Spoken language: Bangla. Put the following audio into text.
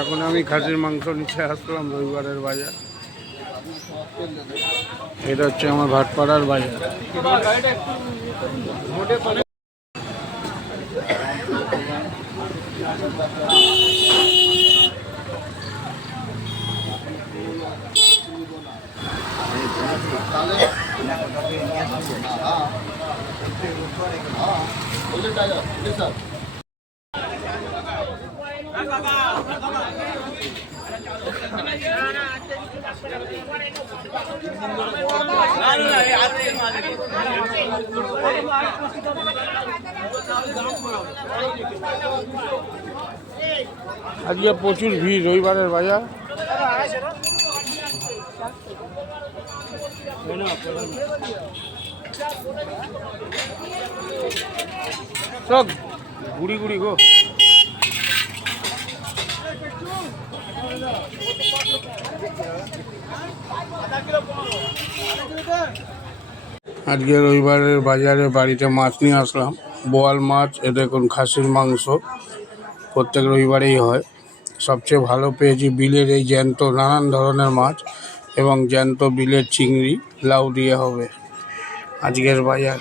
এখন আমি খাসির মাংস নিচে আসলাম রবিবারের বাজার। এটা হচ্ছে আমার ভাটপাড়ার বাজার। আজকে প্রচুর ভিড় রবিবারের বাজার। সব গুড়ি গুড়ি গো। আজকে রবিবারের বাজারে বাড়িতে মাছ নিয়ে আসলাম, বোয়াল মাছ। এ দেখুন খাসির মাংস, প্রত্যেক রবিবারেই হয়। সবচেয়ে ভালো পেয়েছি বিলের এই জ্যান্ত নানান ধরনের মাছ এবং জ্যান্ত বিলের চিংড়ি, লাউ দিয়ে হবে আজকের বাজার।